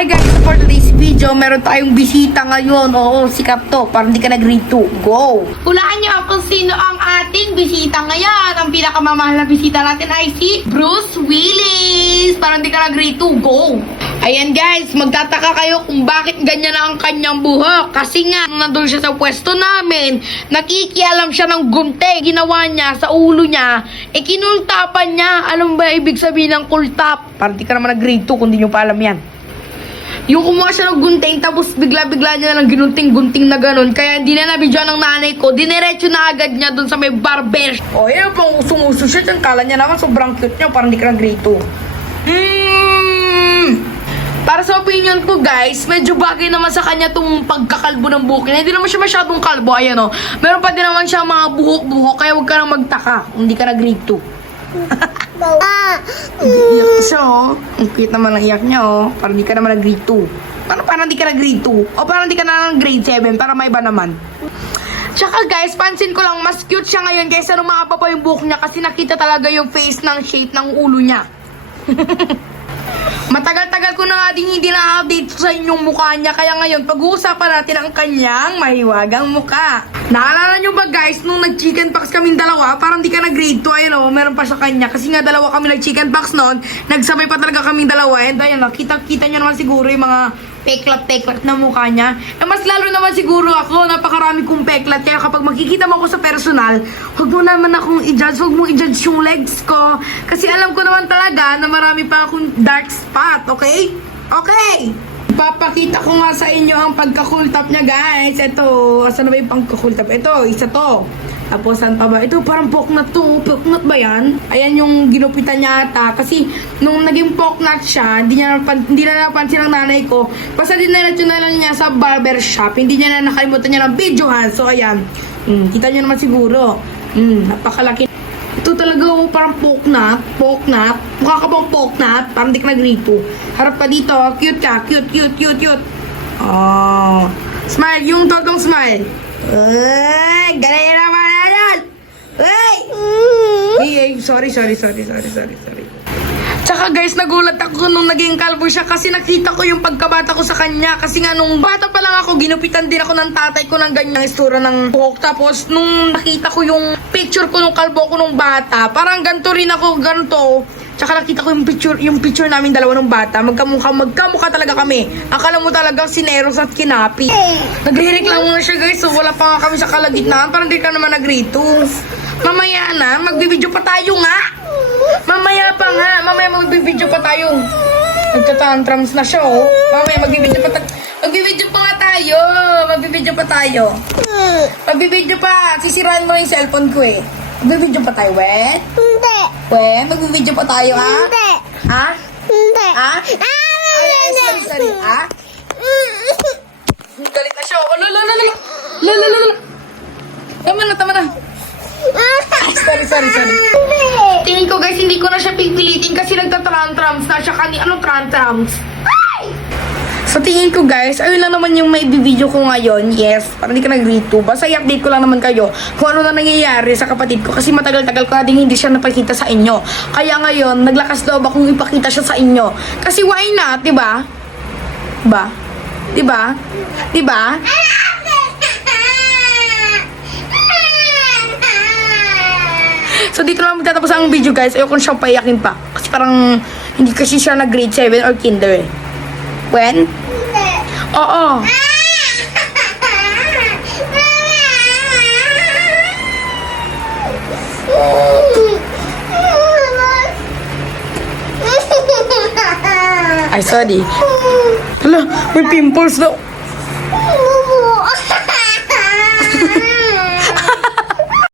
Hi guys, so for today's video, meron tayong bisita ngayon. Oo, sikap to. Parang di ka nag-read to. Go! Hulaan niyo kung sino ang ating bisita ngayon. Ang pinakamamahal na bisita natin ay si Bruce Willis. Parang di ka nag-grade 2. Go! Ayan guys, magtataka kayo kung bakit ganyan na ang kanyang buhok. Kasi nga, nung nandun siya sa pwesto namin, nakikialam siya ng gunte. Ginawa niya sa ulo niya, e kinultapan niya. Alam ba ibig sabihin ng kultap? Parang di ka naman nag-grade to kung di nyo pa alam yan. Yung kumuha siya ng gunting, tapos bigla-bigla niya lang ginunting-gunting na ganun. Kaya hindi na nabidyo ng nanay ko. Dinerecho na agad niya dun sa may barber O, oh, yun usong-uso siya. Diyan kala niya naman sobrang cute niya. Parang di ka nag-grade to. Mm. Para sa opinion ko, guys, medyo bagay naman sa kanya tong pagkakalbo ng buhok niya. Hindi naman siya masyadong kalbo, ayan o. Meron pa din naman siya mga buhok-buhok, kaya huwag ka nang magtaka kung hindi ka nag-grade 2. Iyak siya, oh. Ang cute naman ang iyak niya, oh. Parang di ka naman nag-grade 2. Paano parang di ka nag-grade 2? O parang di ka na nag-grade 7 para may iba naman. Tsaka guys, pansin ko lang, mas cute siya ngayon kaysa nung mahaba pa yung buhok niya kasi nakita talaga yung face ng shape ng ulo niya. Matagal-tagal ko na nga din hindi na-update sa inyong mukha niya. Kaya ngayon, pag-uusapan natin ang kanyang mahiwagang mukha. Naalala nyo ba guys, nung nag-chicken pox kaming dalawa, parang di ka nag-grade 2, ayun o, meron pa sa kanya. Kasi nga dalawa kami nag-chicken pox noon, nagsabay pa talaga kaming dalawa. And ayun, nakita-kita nyo naman siguro yung mga peklat-peklat na mukha niya. Eh, mas lalo naman siguro ako, napakarami kong peklat. Kaya kapag makikita mo ako sa personal, huwag mo naman akong i-judge, huwag mo i-judge yung legs ko. Kasi alam ko naman talaga na marami pa akong dark spot, okay? Okay! Papakita ko nga sa inyo ang pagkakultap niya, guys. Ito, asan na ba yung pagkakultap? Ito, isa to. Tapos, saan pa ba? Ito, parang poknut to. Poknut ba yan? Ayan yung ginupitan niya ata. Kasi, nung naging poknut siya, hindi, niya napan, hindi na napansin ng nanay ko. Basta diniretso na lang niya sa barber shop. Hindi niya na nakalimutan niya ng videohan. So, ayan. Mm, kita niyo naman siguro. Mm, napakalaki. Talaga oh, parang poknut. Poknut. Mukha ka bang poknut? Parang di ka nagrito. Harap pa dito. Cute ka. Cute, cute, cute, cute. Oh. Smile. Yung totong smile. Ay, galing naman na yan. Ay! Ay, ay, sorry, sorry, sorry, sorry, sorry, sorry. Tsaka guys, nagulat ako nung naging kalbo siya kasi nakita ko yung pagkabata ko sa kanya. Kasi nga nung bata pa lang ako, ginupitan din ako ng tatay ko ng ganyang istura ng buhok. Tapos nung nakita ko yung picture ko nung kalbo ko nung bata, parang ganito rin ako, ganito. Tsaka nakita ko yung picture, yung picture namin dalawa nung bata. Magkamukha, magkamukha talaga kami. Akala mo talaga sineros at kinapi. Nagre-reklamo na siya guys, so wala pa nga kami sa kalagitnaan. Parang di ka naman nagrito. Mamaya na, magbibideo pa tayo nga. Mamaya pa nga, mamaya magbibideo pa tayo. Nagtatantrums na siya, oh. Mamaya magbibideo pa tayo. Magbibideo pa nga tayo. Magbibideo pa tayo. Magbibideo pa. Sisiraan mo yung cellphone ko eh. Magbibideo pa tayo, wet? Hindi. We, magbibideo pa tayo, ha? Hindi. Ha? Hindi. Ha? Ay, sorry, sorry. Ha? Galit na siya. Oh, lala, lala, lala. Lala, lala, lala. Tama na, tama na. Ay, sorry, sorry, sorry. Tingin ko guys, hindi ko na siya pipilitin kasi nagtatantrums na siya kani. Anong tantrums? Ay! Sa tingin ko guys, ayun lang naman yung may video ko ngayon. Yes, para hindi ka nag-read to. Basta i-update ko lang naman kayo kung ano na nangyayari sa kapatid ko. Kasi matagal-tagal ko na din hindi siya napakita sa inyo. Kaya ngayon, naglakas loob akong ipakita siya sa inyo. Kasi why not, di ba? Diba? Diba? Diba? So dito lang magtatapos ang video guys. Ayoko na siyang paiyakin pa. Kasi parang hindi kasi siya na grade 7 or kinder. When? Oo. Ay, sorry. Hala, may pimples daw.